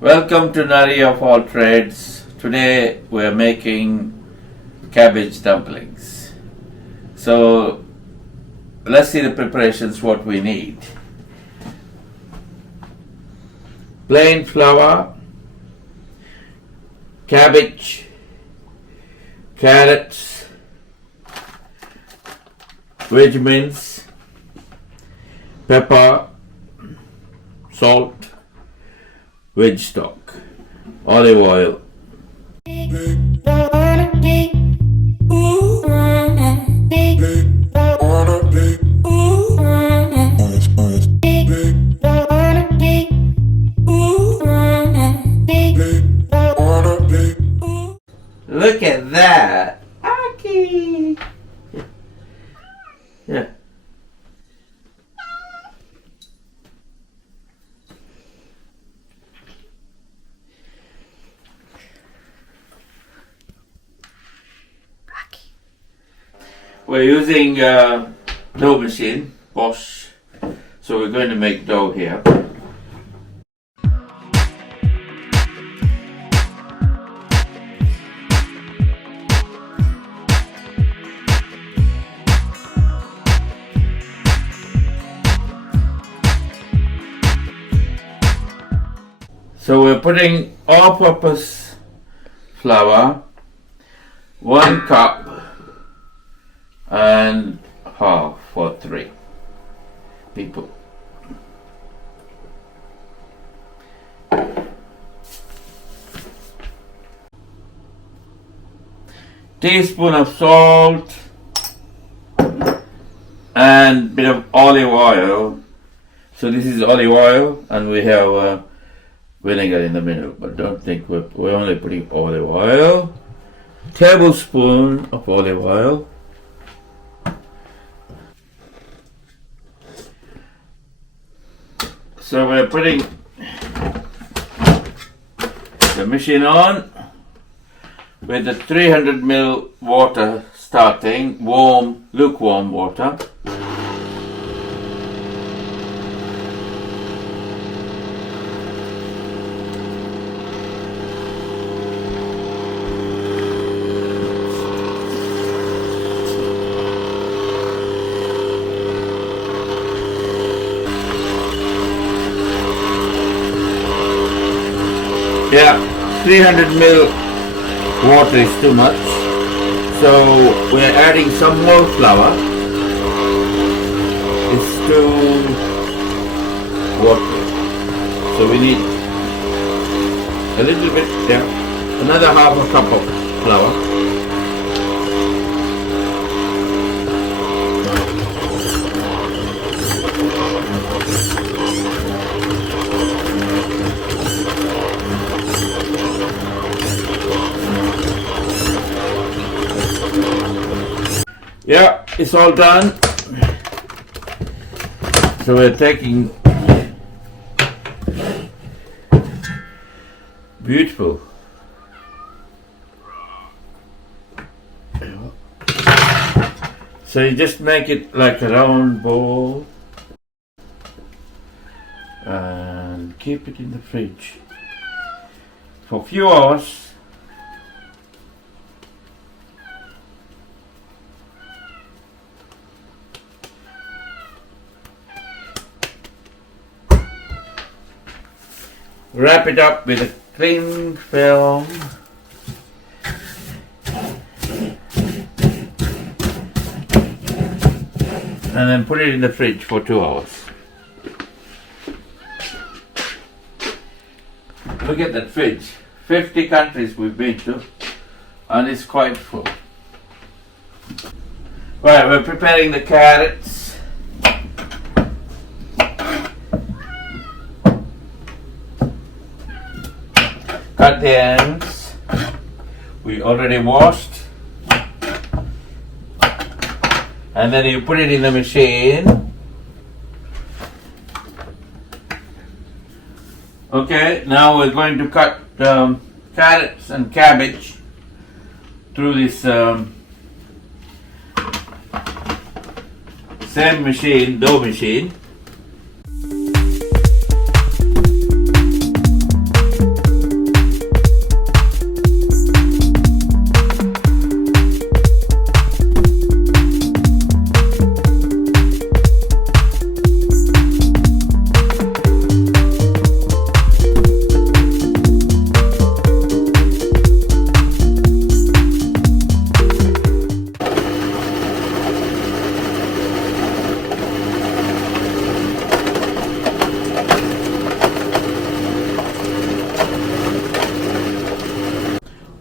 Welcome to Nari of All Trades. Today we are making cabbage dumplings. So let's see the preparations, what we need. Plain flour, cabbage, carrots, veg mince, pepper, salt, veg stock, olive oil. Look at that! Aki! Yeah. We're using dough machine, Bosch. So we're going to make dough here. So we're putting all-purpose flour, 1 cup and half for 3 people. Teaspoon of salt and bit of olive oil. So this is olive oil, and we have vinegar in the middle, but don't think we're only putting olive oil. Tablespoon of olive oil. So we're putting the machine on with the 300 ml water starting, warm, lukewarm water. Yeah, 300 ml water is too much, so we're adding some more flour. It's too watery, so we need a little bit, another half a cup of flour. Yeah, it's all done. So we're taking beautiful. So you just make it like a round ball and keep it in the fridge for a few hours. Wrap it up with a cling film and then put it in the fridge for 2 hours. Look at that fridge. 50 countries we've been to, and it's quite full. Right, we're preparing the carrots. Cut the ends. We already washed. And then you put it in the machine. Okay, now we're going to cut carrots and cabbage through this same machine, dough machine.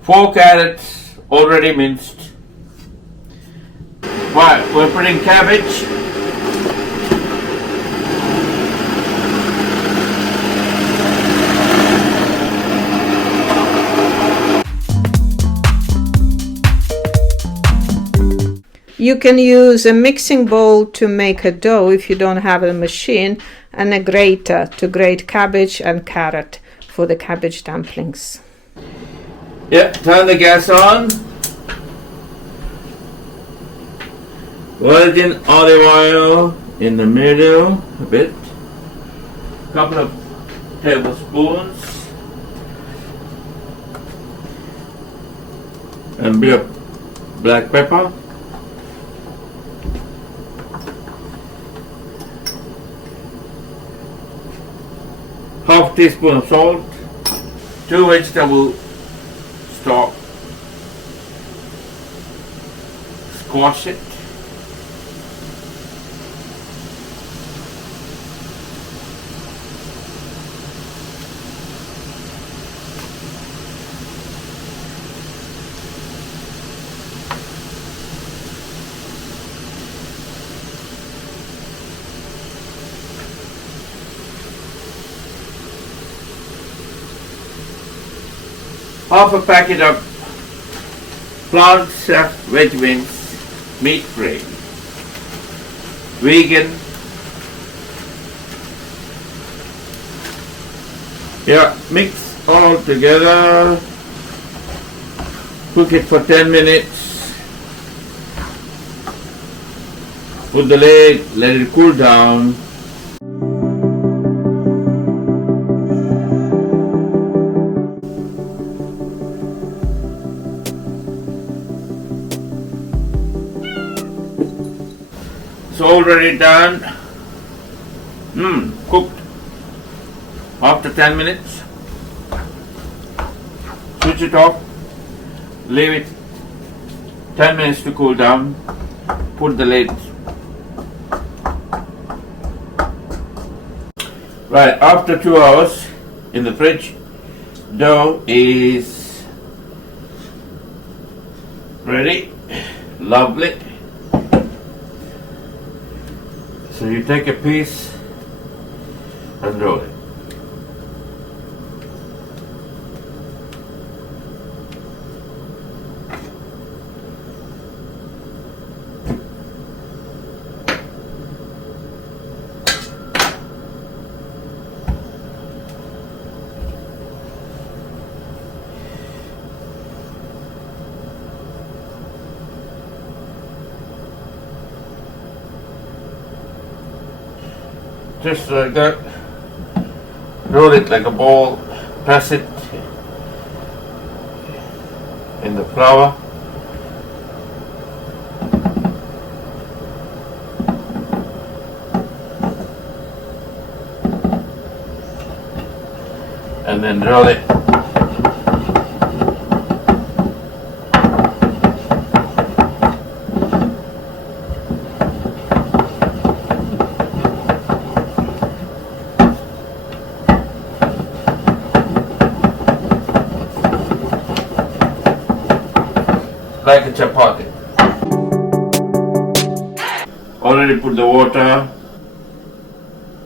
4 carrots already minced. Right, we're putting cabbage. You can use a mixing bowl to make a dough if you don't have a machine, and a grater to grate cabbage and carrot for the cabbage dumplings. Yeah, turn the gas on. Virgin olive oil in the middle, a bit. Couple of tablespoons. And a bit of black pepper. Half teaspoon of salt. 2 vegetable stock. Squash it. Half a packet of plant stuffed veg wings, meat free, vegan. Yeah, mix all together. Cook it for 10 minutes. Put the lid, let it cool down. It's already done. Cooked. After 10 minutes, switch it off. Leave it 10 minutes to cool down. Put the lid. Right, after 2 hours in the fridge, dough is ready. Lovely. So you take a piece and roll it. Just like that. Roll it like a ball. Press it in the flour. And then roll it. Like a chapati. Already put the water,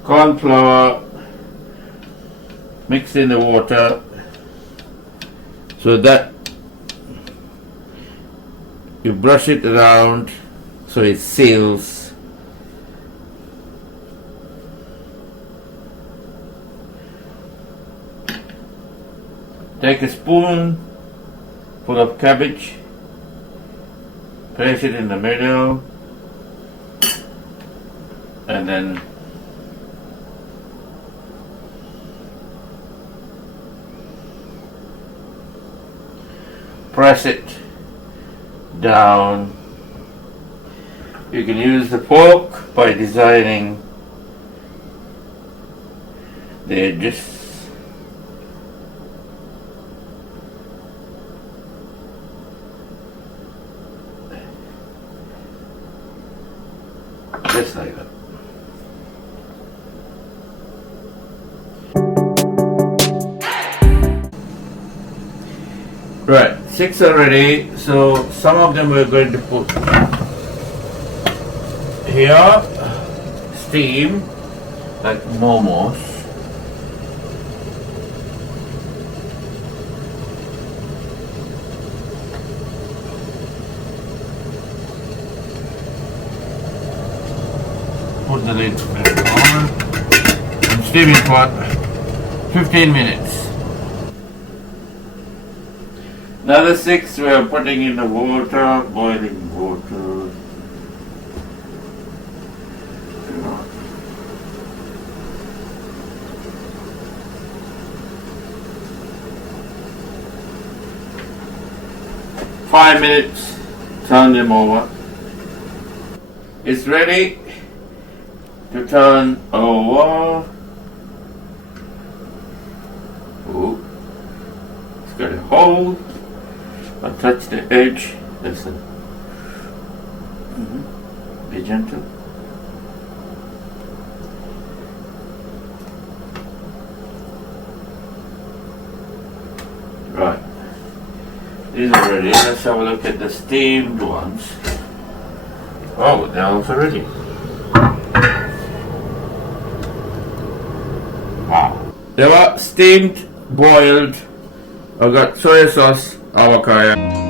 corn flour, mix in the water so that you brush it around so it seals. Take a spoon full of cabbage. Place it in the middle and then press it down. You can use the fork by designing the edges. Just like that. Right, 6 are ready, so some of them we're going to put here, steam, like momos. Put the lid back on and steam it for 15 minutes. Another 6 we are putting in the water, boiling water. 5 minutes, turn them over. It's ready to turn over. Ooh. It's got a hole. I'll touch the edge. Listen. Be gentle. Right. These are ready. Let's have a look at the steamed ones. Oh, they're also ready. Wow. They were steamed, boiled. I've got soy sauce, avocado.